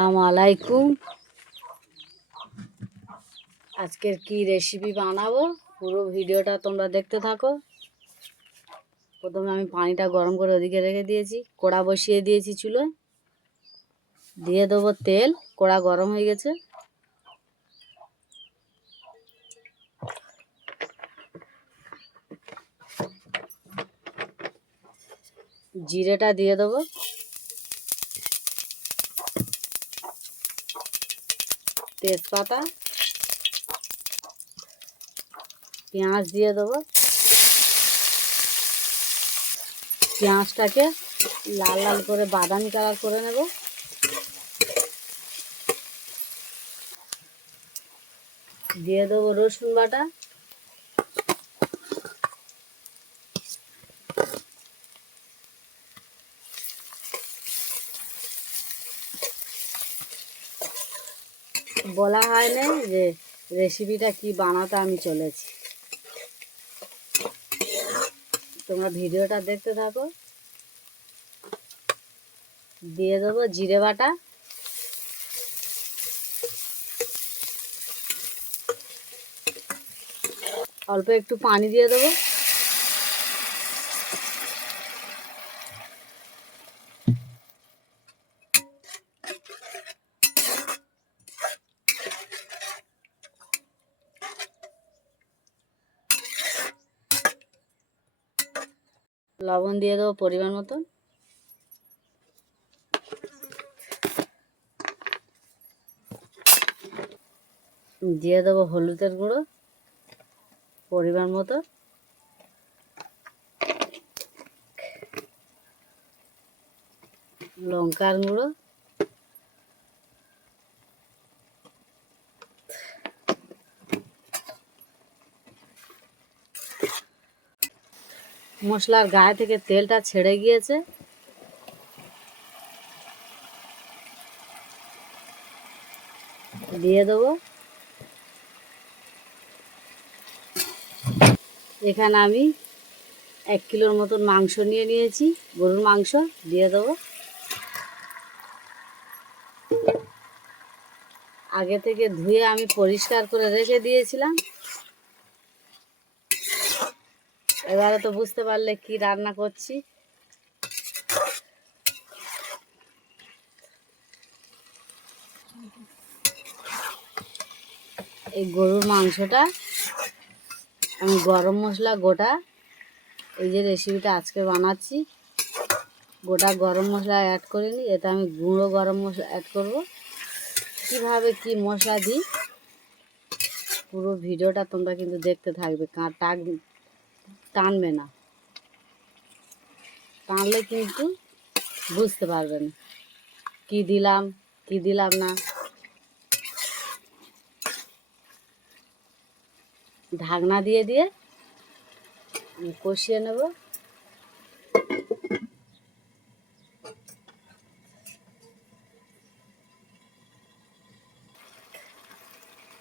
আসসালামাইকুম। আজকের কি রেসিপি বানাবো পুরো ভিডিওটা তোমরা দেখতে থাকো। প্রথমে আমি পানিটা গরম করে ওদিকে রেখে দিয়েছি, কড়া বসিয়ে দিয়েছি চুলোয়, দিয়ে দেবো তেল। কড়া গরম হয়ে গেছে, জিরেটা দিয়ে দেবো, তেজপাতা, পেঁয়াজ দিয়ে দেবো। পেঁয়াজটাকে লাল লাল করে বাদামি কালার করে নেব। দিয়ে দেবো রসুন বাটা, বলা হয় না যে রেসিপিটা কি বানাতে আমি চলেছি, তোমরা ভিডিওটা দেখতে থাকো। দিয়ে দেবো জিরে বাটা, অল্প একটু পানি দিয়ে দেবো। লবণ দিয়ে দেবো পরিমাণ মতন। দিয়ে দেবো হলুদের গুঁড়ো পরিমাণ মতো, লঙ্কার গুঁড়ো, মশলার গায়ে থেকে তেলটা ছেড়ে গিয়েছে, দিয়ে দেবো। এখানে আমি 1 কিলোর মতন মাংস নিয়ে নিয়েছি, গরুর মাংস দিয়ে দেবো। আগে থেকে ধুয়ে আমি পরিষ্কার করে রেখে দিয়েছিলাম। এবারে তো বুঝতে পারলে কি রান্না করছি। এই গরুর মাংসটা আমি গরম মশলা গোটা, এই যে রেসিপিটা আজকে বানাচ্ছি, গোটা গরম মশলা অ্যাড করিনি, এতে আমি গুঁড়ো গরম মশলা অ্যাড করব। কীভাবে কি মশলা দিই পুরো ভিডিওটা তোমরা কিন্তু দেখতে থাকবে, টানবে না, টানলে কিন্তু বুঝতে পারবে না কি দিলাম কি দিলাম না। ঢাকনা দিয়ে দিয়ে কষিয়ে নেব।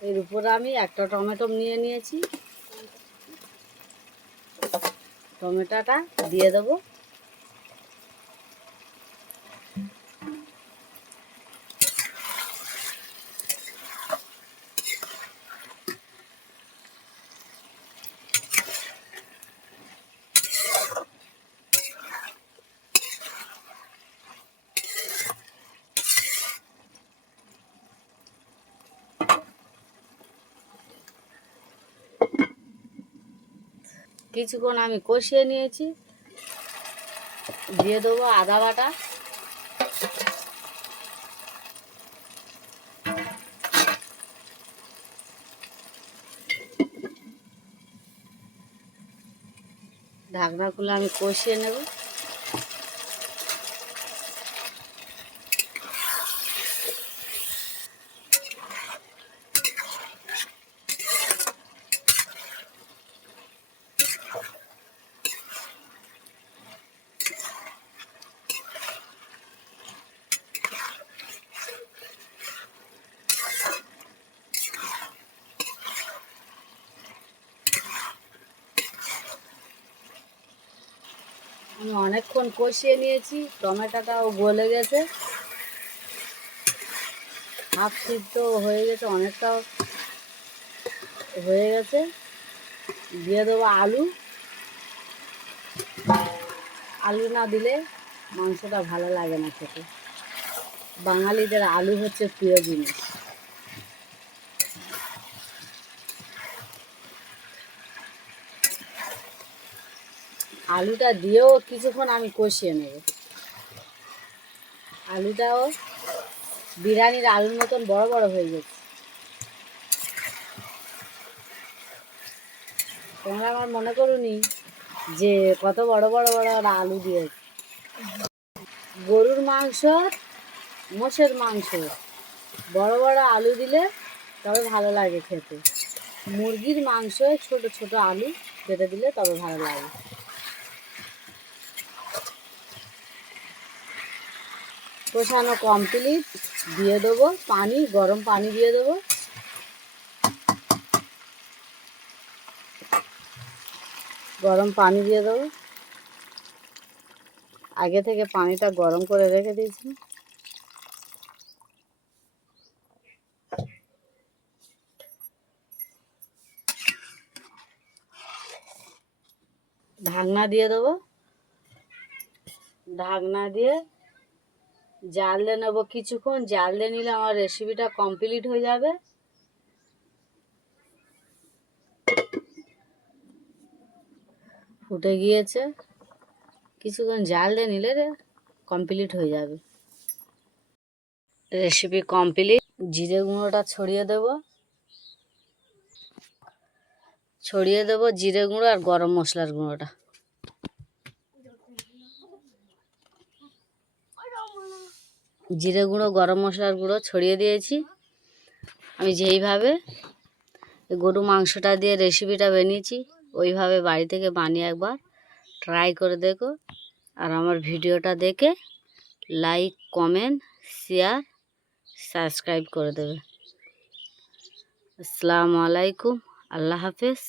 এর উপরে আমি একটা টমেটো নিয়ে নিয়েছি, টমেটোটা দিয়ে দেবো। কিছুক্ষণ আমি কষিয়ে নিয়েছি, দিয়ে দেবো আদা বাটা, ঢাকনা খুলে আমি কষিয়ে নেব। আমি অনেকক্ষণ কষিয়ে নিয়েছি, টমেটোটাও গলে গেছে। হাফ সিদ্ধ হয়ে গেছে, অনেকটাও হয়ে গেছে। দিয়ে দেবো আলু। আলু না দিলে মাংসটা ভালো লাগে না খেতে। বাঙালিদের আলু হচ্ছে প্রিয় জিনিস। আলুটা দিয়েও কিছুক্ষণ আমি কষিয়ে নেব। আলুটাও বিরিয়ানির আলুর মতন বড় বড় হয়ে গেছে। তোমরা আমার মনে করুনি যে কত বড় বড় বড় আলু দিয়েছে। গরুর মাংস, মোষের মাংস বড় বড় আলু দিলে তবে ভালো লাগে খেতে। মুরগির মাংস ছোট ছোট আলু কেটে দিলে তবে ভালো লাগে। কষানো কমপ্লিট। দিয়ে দেবো পানি, গরম পানি দিয়ে দেবো। গরম পানি দিয়ে দেবো। আগে থেকে পানিটা গরম করে রেখে দিয়েছি। ঢাকনা দিয়ে দেবো। ঢাকনা দিয়ে জাল দিয়ে নেবো কিছুক্ষণ। জাল দিয়ে নিলে আমার রেসিপিটা কমপ্লিট হয়ে যাবে। ফুটে গিয়েছে, কিছুক্ষণ জাল দিয়ে নিলে কমপ্লিট হয়ে যাবে। Recipe complete. জিরে গুঁড়োটা ছড়িয়ে দেব। ছড়িয়ে দেবো জিরে গুঁড়ো আর গরম মশলার গুঁড়োটা। জিরে গুঁড়ো গরম মশলার গুঁড়ো ছড়িয়ে দিয়েছি। আমি যেইভাবে গরু মাংসটা দিয়ে রেসিপিটা বানিয়েছি ওইভাবে বাড়ি থেকে বানিয়ে একবার ট্রাই করে দেখো। আর আমার ভিডিওটা দেখে লাইক, কমেন্ট, শেয়ার, সাবস্ক্রাইব করে দেবে। আসসালামু আলাইকুম, আল্লাহ হাফেজ।